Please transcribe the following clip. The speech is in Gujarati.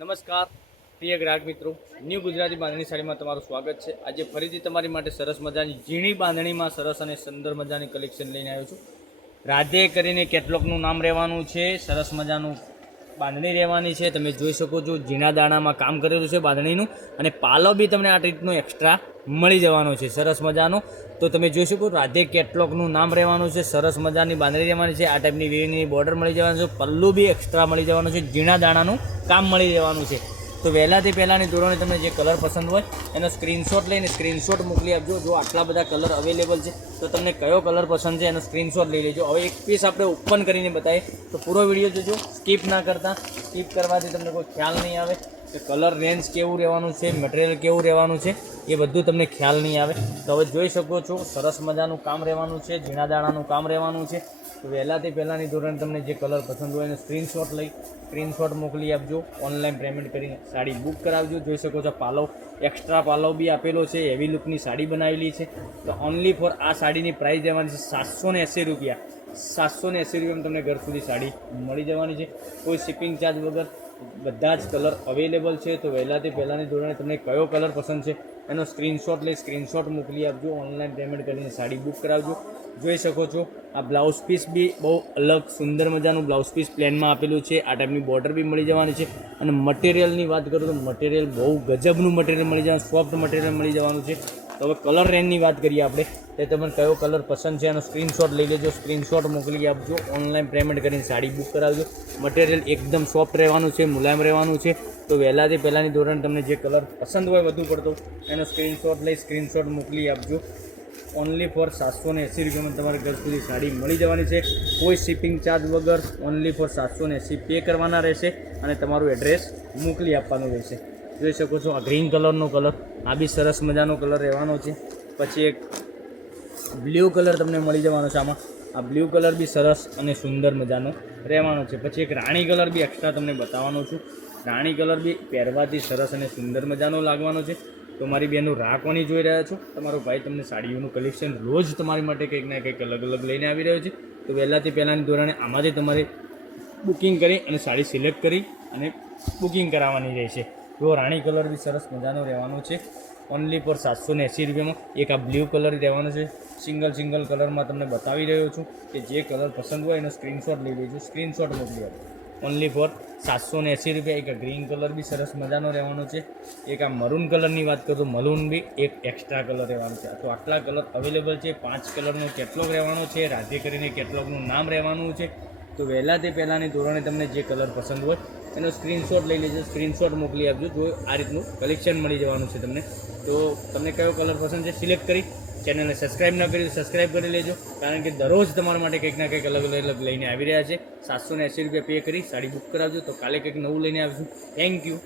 નમસ્કાર પ્રિય ગ્રાહક મિત્રો, ન્યૂ ગુજરાતી બાંધણી સાડીમાં તમારું સ્વાગત છે। આજે ફરીથી તમારી માટે સરસ મજાની ઝીણી બાંધણીમાં સરસ અને સુંદર મજાની કલેક્શન લઈને આવ્યો છું। રાધે કરીને કેટલોગનું નામ રહેવાનું છે, સરસ મજાનું બાંધણી રહેવાની છે। તમે જોઈ શકો છો ઝીણા દાણામાં કામ કરેલું છે બાંધણીનું, અને પાલો બી તમને આ રીતનો એક્સ્ટ્રા મળી જવાનો છે સરસ મજાનો। તો તમે જોઈ શકો રાધે કેટલોગનું નામ રહેવાનું છે, સરસ મજાની બાંધણી રહેવાની છે। આ ટાઈપની વીની બોર્ડર મળી જવાનું છે, પલ્લુ બી એક્સ્ટ્રા મળી જવાનું છે, ઝીણા દાણાનું કામ મળી જવાનું છે। તો વહેલાથી પહેલાંની ધોરણે તમને જે કલર પસંદ હોય એનો સ્ક્રીનશોટ લઈને સ્ક્રીનશોટ મોકલી આપજો। જો આટલા બધા કલર અવેલેબલ છે તો તમને કયો કલર પસંદ છે એનો સ્ક્રીનશોટ લઈ લેજો। હવે એક પીસ આપણે ઓપન કરીને બતાવીએ તો પૂરો વિડીયો જોજો, સ્કીપ ના કરતા। સ્કીપ કરવાથી તમને કોઈ ખ્યાલ નહીં આવે કે કલર રેન્જ કેવું રહેવાનું છે, મટીરિયલ કેવું રહેવાનું છે, એ બધું તમને ખ્યાલ નહીં આવે। તો હવે જોઈ શકો છો સરસ મજાનું કામ રહેવાનું છે, ઝીણા દાણાનું કામ રહેવાનું છે। તો વહેલાથી પહેલાંની ધોરણે તમને જે કલર પસંદ હોય એનો સ્ક્રીનશોટ લઈ સ્ક્રીનશોટ મોકલી આપજો, ઓનલાઈન પેમેન્ટ કરીને સાડી બુક કરાવજો। જોઈ શકો છો પાલવ એક્સ્ટ્રા પાલવ બી આપેલો છે, હેવી લુકની સાડી બનાવેલી છે। તો ઓનલી ફોર આ સાડીની પ્રાઇસ જવાની છે 780 રૂપિયા। 780 રૂપિયામાં તમને ઘર સુધી સાડી મળી જવાની છે, કોઈ શિપિંગ ચાર્જ વગર। બધા જ કલર અવેલેબલ છે। તો વહેલાથી પહેલાંની ધોરણે તમને કયો કલર પસંદ છે એનો સ્ક્રીનશોટ લઈ સ્ક્રીનશોટ મોકલી આપજો, ઓનલાઈન પેમેન્ટ કરીને સાડી બુક કરાવજો। જોઈ શકો છો આ બ્લાઉઝ પીસ બી બહુ અલગ સુંદર મજાનું બ્લાઉઝ પીસ પ્લેનમાં આપેલું છે। આ ટાઈપની બોર્ડર બી મળી જવાની છે। અને મટીરિયલની વાત કરું તો મટીરિયલ બહુ ગજબનું મટીરિયલ મળી જવાનું, સોફ્ટ મટીરિયલ મળી જવાનું છે। તો હવે કલર રેન્જની વાત કરીએ આપણે, તો તમને કયો કલર પસંદ છે એનો સ્ક્રીનશોટ લઈ લેજો, સ્ક્રીનશોટ મોકલી આપજો, ઓનલાઈન પેમેન્ટ કરીને સાડી બુક કરાવજો। મટીરિયલ એકદમ સોફ્ટ રહેવાનું છે, મુલાયમ રહેવાનું છે। તો વહેલાથી પહેલાંની ધોરણે તમને જે કલર પસંદ હોય વધુ પડતો એનો સ્ક્રીનશોટ લઈ સ્ક્રીનશોટ મોકલી આપજો। ઓનલી ફોર 780 રૂપિયામાં તમારે ઘર સુધી સાડી મળી જવાની છે, કોઈ શિપિંગ ચાર્જ વગર। ઓનલી ફોર 780 પે કરવાના રહેશે અને તમારું એડ્રેસ મોકલી આપવાનું રહેશે। જોઈ શકો છો આ ગ્રીન કલરનો કલર, આ બી સરસ મજાનો કલર રહેવાનો છે। પછી એક બ્લુ કલર તમને મળી જવાનો છે, આમાં આ બ્લુ કલર બી સરસ અને સુંદર મજાનો રહેવાનો છે। પછી એક રાણી કલર બી એક્સ્ટ્રા તમને બતાવવાનો છું, રાણી કલર બી પહેરવાથી સરસ અને સુંદર મજાનો લાગવાનો છે। તો મારી બહેનો રાહ કોની જોઈ રહ્યા છો? તમારો ભાઈ તમને સાડીઓનું કલેક્શન રોજ તમારી માટે કંઈક ના કંઈક અલગ અલગ લઈને આવી રહ્યો છે। તો વહેલાથી પહેલાંની ધોરણે આમાંથી તમારે બુકિંગ કરી અને સાડી સિલેક્ટ કરી અને બુકિંગ કરાવવાની રહેશે। તો રાણી કલર બી સરસ મજાનો રહેવાનો છે, ઓનલી ફોર 780 રૂપિયામાં। એક આ બ્લુ કલર રહેવાનો છે, સિંગલ કલરમાં તમને બતાવી રહ્યો છું કે જે કલર પસંદ હોય એનો સ્ક્રીનશોટ લઈ લેજો, સ્ક્રીનશોટ મોકલી આપો, ઓનલી ફોર 780 રૂપિયા। એક આ ગ્રીન કલર બી સરસ મજાનો રહેવાનો છે। એક આ મરૂન કલરની વાત કરું તો મરૂન બી એક એક્સ્ટ્રા કલર રહેવાનો છે। તો આટલા કલર અવેલેબલ છે, 5 કલરનો કેટલોગ રહેવાનો છે, રાધે કરીને કેટલોગનું નામ રહેવાનું છે। તો વહેલાથી પહેલાંની ધોરણે તમને જે કલર પસંદ હોય એનો સ્ક્રીનશોટ લઈ લેજો, સ્ક્રીનશોટ મોકલી આપજો। જો આ રીતનું કલેક્શન મળી જવાનું છે તમને। તો તમને કયો કલર પસંદ છે સિલેક્ટ કરી ચેનલને સબસ્ક્રાઈબ ન કરી તો સબસ્ક્રાઈબ કરી લેજો, કારણ કે દરરોજ તમારા માટે કંઈક ના કંઈક અલગ અલગ લઈને આવી રહ્યા છે। 780 રૂપિયા પે કરી સાડી બુક કરાવજો, તો કાલે કંઈક નવું લઈને આવીશું। Thank you.